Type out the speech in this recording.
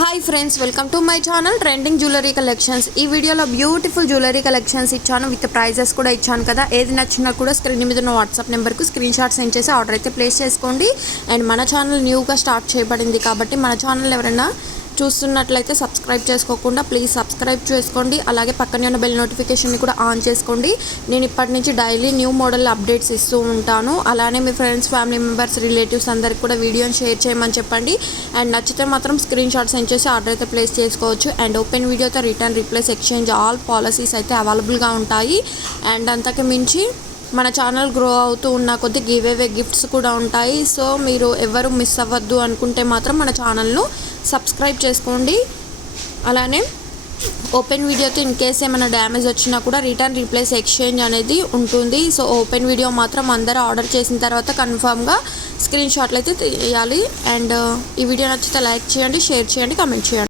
Hi friends, welcome to my channel trending jewellery collections. ఈ వీడియోలో beautiful jewellery collections ఇచ్చాను, with prices కూడా ఇచ్చాను కదా. ఏది నచ్చినా కూడా స్క్రీన్ మీద ఉన్న వాట్సాప్ నెంబర్కు స్క్రీన్ షాట్ సెండ్ చేసి ఆర్డర్ అయితే ప్లేస్ చేసుకోండి. అండ్ మన ఛానల్ న్యూగా స్టార్ట్ చేయబడింది కాబట్టి మన ఛానల్ ఎవరైనా చూస్తున్నట్లయితే సబ్స్క్రైబ్ చేసుకోకుండా ప్లీజ్ సబ్స్క్రైబ్ చేసుకోండి. అలాగే పక్కనే ఉన్న బెల్ నోటిఫికేషన్ని కూడా ఆన్ చేసుకోండి. నేను ఇప్పటి నుంచి డైలీ న్యూ మోడల్ అప్డేట్స్ ఇస్తూ ఉంటాను. అలానే మీ ఫ్రెండ్స్, ఫ్యామిలీ మెంబర్స్, రిలేటివ్స్ అందరికి కూడా వీడియోని షేర్ చేయమని చెప్పండి. అండ్ నచ్చితే మాత్రం స్క్రీన్ షాట్ సెండ్ చేసి ఆర్డర్ అయితే ప్లేస్ చేసుకోవచ్చు. అండ్ ఓపెన్ వీడియోతో return, replace, exchange all policies అయితే అవైలబుల్గా ఉంటాయి. అండ్ అంతకు మించి మన ఛానల్ గ్రో అవుతూ ఉన్న కొద్ది గివ్ అవే గిఫ్ట్స్ కూడా ఉంటాయి. సో మీరు ఎవరు మిస్ అవ్వద్దు అనుకుంటే మాత్రం మన ఛానల్ను సబ్స్క్రైబ్ చేసుకోండి. అలానే ఓపెన్ వీడియోతో ఇన్ కేస్ ఏమైనా డ్యామేజ్ వచ్చినా కూడా రిటర్న్, రీప్లేస్, ఎక్స్చేంజ్ అనేది ఉంటుంది. సో ఓపెన్ వీడియో మాత్రం అందరూ ఆర్డర్ చేసిన తర్వాత కన్ఫామ్గా స్క్రీన్ షాట్లు అయితే తీయాలి. అండ్ ఈ వీడియో నచ్చితే లైక్ చేయండి, షేర్ చేయండి, కామెంట్ చేయండి.